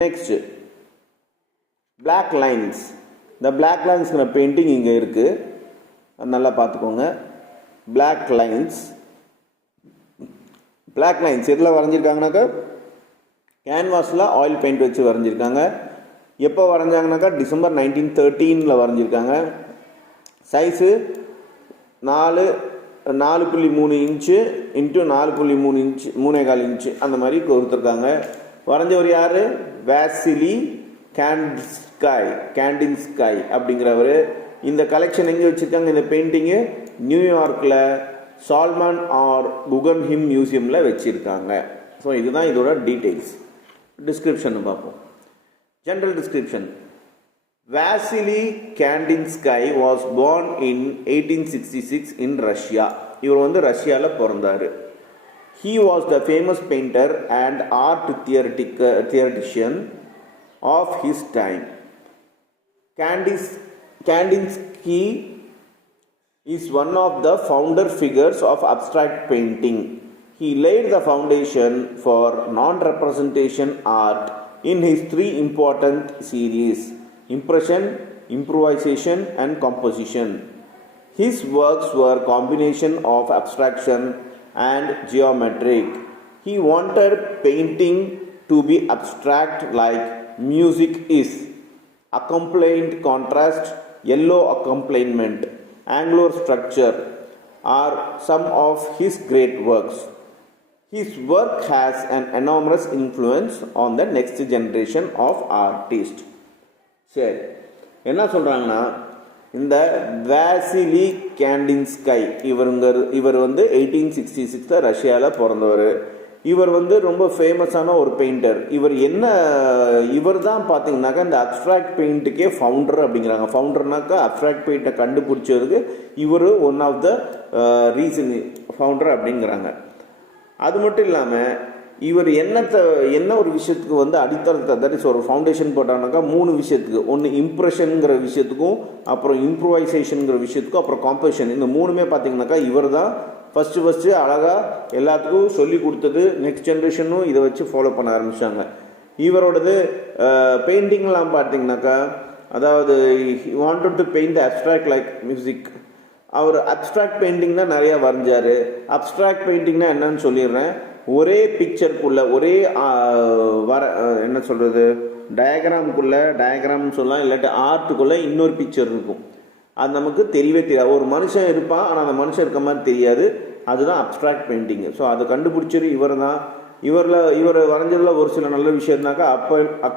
Next, black lines. The black lines painting இங்கே இருக்கு. நல்லா பார்த்துக்கோங்க. Black lines. Black lines எதில் வரைஞ்சிருக்காங்கனாக்கா கேன்வாஸில் ஆயில் பெயிண்ட் வச்சு வரைஞ்சிருக்காங்க. எப்போ வரைஞ்சாங்கனாக்கா டிசம்பர் 1913 வரைஞ்சிருக்காங்க. Size 4.3 inch into 4.3 inch 3.25 inch அந்த மாதிரி கொடுத்துருக்காங்க. வரைஞ்சவர் யார்? வாசிலி காண்டின்ஸ்கை அப்படிங்கிறவர். இந்த கலெக்ஷன் எங்கே வச்சுருக்காங்க? இந்த பெயிண்டிங்கு நியூயார்க்கில் சால்மன் ஆர் குகன்ஹிம் மியூசியமில் வச்சுருக்காங்க. ஸோ இதுதான் இதோட டீட்டெயில்ஸ். டிஸ்கிரிப்ஷன் பார்ப்போம். General description. Wassily Kandinsky was born in 1866 in Russia. இவர் ரஷ்யாவில் பிறந்தார். He was the famous painter and art theoretician of his time. Kandinsky is one of the founder figures of abstract painting. He laid the foundation for non-representation art in his three important series: Impression, Improvisation and Composition. His works were combination of abstraction and geometric. He wanted painting to be abstract like music is. Accompanied contrast, yellow accompaniment, angular structure are some of his great works. His work has an enormous influence on the next generation of artists. சரி, என்ன சொல்கிறாங்கன்னா, இந்த Vasily காண்டின்ஸ்கை இவர் 1866 ரஷ்யாவில் பிறந்தவர். இவர் ரொம்ப ஃபேமஸான ஒரு பெயிண்டர். இவர் தான் பார்த்தீங்கன்னாக்கா இந்த அப்ஸ்ட்ராக்ட் பெயிண்ட்டுக்கே ஃபவுண்டர் அப்படிங்கிறாங்க. ஃபவுண்டர்னாக்கா அப்ஸ்ட்ராக்ட் பெயிண்ட்டை கண்டுபிடிச்சதுக்கு இவர் one of the reason founder அப்படிங்கிறாங்க. அது மட்டும் இல்லாமல் இவர் என்ன ஒரு விஷயத்துக்கு அடித்தளத்தை தட் இஸ் ஒரு ஃபவுண்டேஷன் போட்டாங்கனாக்கா 3 விஷயத்துக்கு. ஒன்று இம்ப்ரெஷனுங்கிற விஷயத்துக்கும், அப்புறம் இம்ப்ரூவைசேஷனுங்கிற விஷயத்துக்கும், அப்புறம் காம்போசிஷன். இந்த 3மே பார்த்தீங்கன்னாக்கா இவர் தான் ஃபஸ்ட்டு அழகாக எல்லாத்துக்கும் சொல்லி கொடுத்தது. நெக்ஸ்ட் ஜென்ரேஷனும் இதை வச்சு ஃபாலோ பண்ண ஆரம்பித்தாங்க. இவரோடது பெயிண்டிங்லாம் பார்த்தீங்கன்னாக்கா, அதாவது wanted to paint the abstract like music. அவர் அப்ஸ்ட்ராக்ட் பெயிண்டிங் தான் நிறையா வரைஞ்சார். அப்ஸ்ட்ராக்ட் பெயிண்டிங்னா என்னன்னு சொல்லிடுறேன். ஒரே பிக்சருக்குள்ளே என்ன சொல்கிறது, டயக்ராம்னு சொல்லலாம், இல்லாட்டி ஆர்ட்டுக்குள்ளே இன்னொரு பிக்சர் இருக்கும். அது நமக்கு தெரியவே தெரியாது. ஒரு மனுஷன் இருப்பான், ஆனால் அந்த மனுஷன் இருக்க மாதிரி தெரியாது. அதுதான் அப்ஸ்ட்ராக்ட் பெயிண்டிங்கு. ஸோ அதை கண்டுபிடிச்சது இவர் தான். இவர் வரைஞ்சதில் ஒரு சில நல்ல விஷயம்னாக்கா